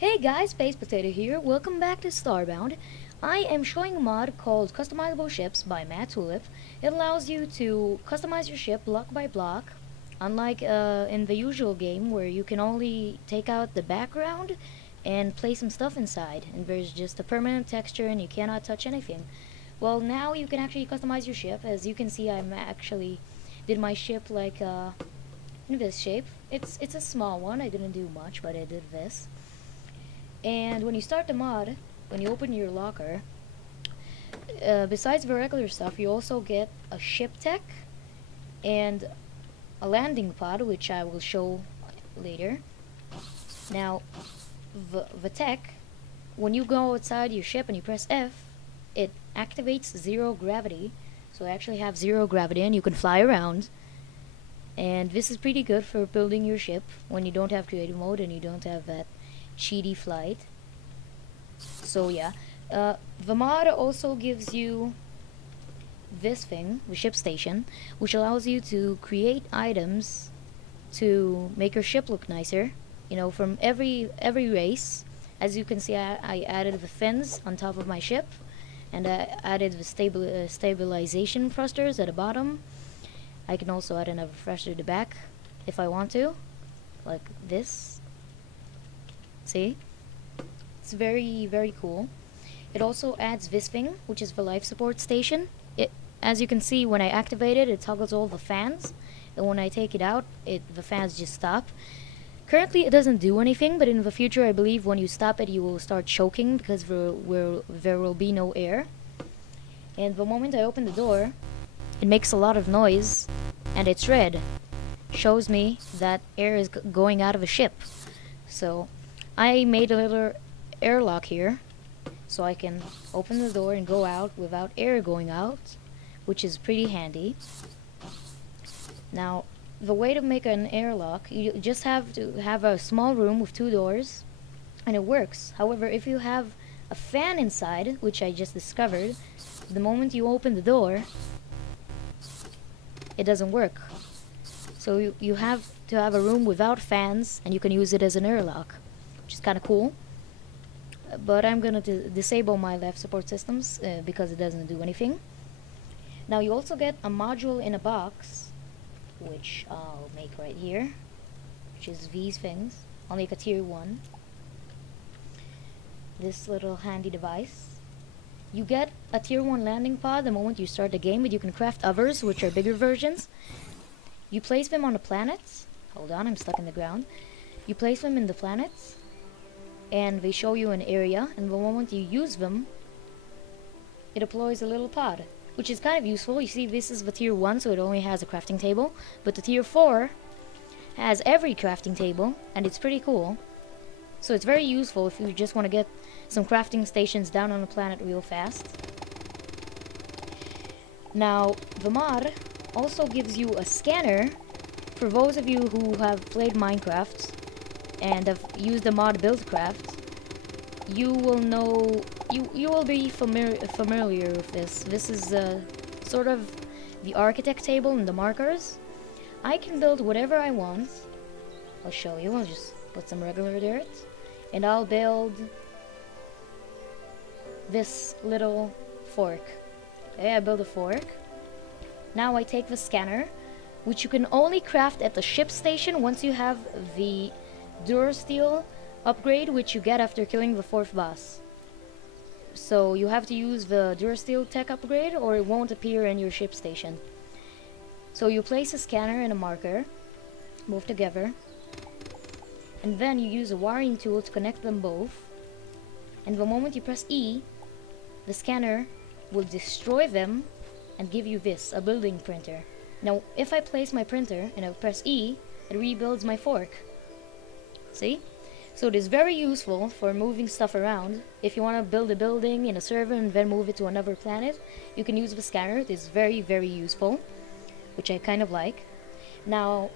Hey guys, SpacePotato here. Welcome back to Starbound. I am showing a mod called Customizable Ships by Madtulip. It allows you to customize your ship block by block, unlike in the usual game where you can only take out the background and place some stuff inside, and there's just a permanent texture and you cannot touch anything. Well, now you can actually customize your ship. As you can see, I'm actually did my ship like in this shape. It's a small one. I didn't do much, but I did this. And when you start the mod, when you open your locker, besides the regular stuff, you also get a ship tech and a landing pod, which I will show later. Now, the tech, when you go outside your ship and you press F, it activates zero gravity. So I actually have zero gravity and you can fly around. And this is pretty good for building your ship when you don't have creative mode and you don't have that cheaty flight. So yeah, the mod also gives you this thing, the ship station, which allows you to create items to make your ship look nicer. You know, from every race. As you can see, I added the fins on top of my ship, and I added the stabilization thrusters at the bottom. I can also add another thruster at the back if I want to, like this. See? It's very, very cool. It also adds this thing, which is the life support station. As you can see, when I activate it, it toggles all the fans, and when I take it out, the fans just stop. Currently, it doesn't do anything, but in the future, I believe when you stop it, you will start choking because there will be no air. And the moment I open the door, it makes a lot of noise, and it's red. Shows me that air is going out of the ship. So I made a little airlock here, so I can open the door and go out without air going out, which is pretty handy. Now, the way to make an airlock, you just have to have a small room with two doors, and it works. However, if you have a fan inside, which I just discovered, the moment you open the door, it doesn't work. So you have to have a room without fans, and you can use it as an airlock, which is kind of cool. But I'm gonna disable my life support systems because it doesn't do anything. Now you also get a module in a box, which I'll make right here, which is these things. I'll make a tier 1. This little handy device. You get a tier 1 landing pod the moment you start the game, but you can craft others, which are bigger versions. You place them on the planets. Hold on, I'm stuck in the ground. You place them in the planets, and they show you an area, and the moment you use them, it deploys a little pod, which is kind of useful. You see, this is the tier 1, so it only has a crafting table, but the tier 4 has every crafting table, and it's pretty cool. So it's very useful if you just want to get some crafting stations down on the planet real fast. Now, the mod also gives you a scanner for those of you who have played Minecraft and have used the mod Buildcraft. You will know, you will be familiar with this. This is sort of the architect table and the markers. I can build whatever I want. I'll show you. I'll just put some regular dirt, and I'll build this little fork. Okay, I build a fork. Now I take the scanner, which you can only craft at the ship station once you have the Durasteel upgrade, which you get after killing the 4th boss. So you have to use the Durasteel tech upgrade or it won't appear in your ship station. So you place a scanner and a marker, both together, and then you use a wiring tool to connect them both. And the moment you press E, the scanner will destroy them and give you this, a building printer. Now, if I place my printer and I press E, it rebuilds my fork. See? So it is very useful for moving stuff around. If you want to build a building in a server and then move it to another planet, you can use the scanner. It is very, very useful, which I kind of like. Now,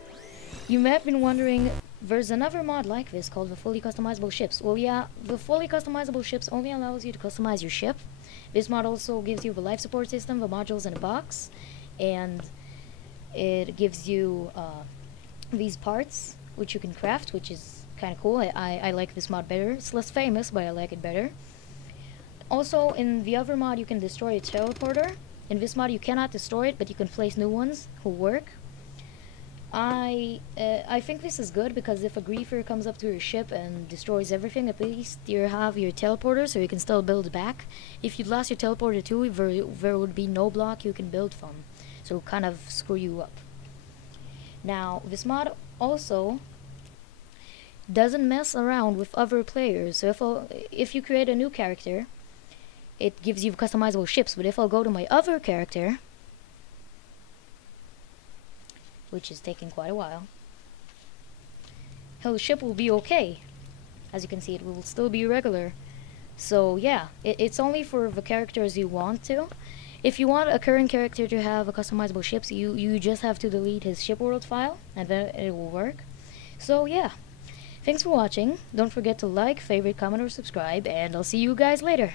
you may have been wondering, there's another mod like this called the fully customizable ships. Well, yeah, the fully customizable ships only allows you to customize your ship. This mod also gives you the life support system, the modules in a box, and it gives you these parts, which you can craft, which is kind of cool. I like this mod better. It's less famous, but I like it better. Also, in the other mod, you can destroy a teleporter. In this mod, you cannot destroy it, but you can place new ones who work. I think this is good because if a griefer comes up to your ship and destroys everything, at least you have your teleporter, so you can still build back. If you lost your teleporter too, there would be no block you can build from, so kind of screw you up. Now, this mod also doesn't mess around with other players. So if you create a new character, it gives you customizable ships. But if I'll go to my other character, which is taking quite a while, his ship will be okay. As you can see, it will still be regular. So yeah, it's only for the characters you want to. If you want a current character to have a customizable ships, you just have to delete his ship world file, and then it will work. So yeah, thanks for watching. Don't forget to like, favorite, comment, or subscribe, and I'll see you guys later.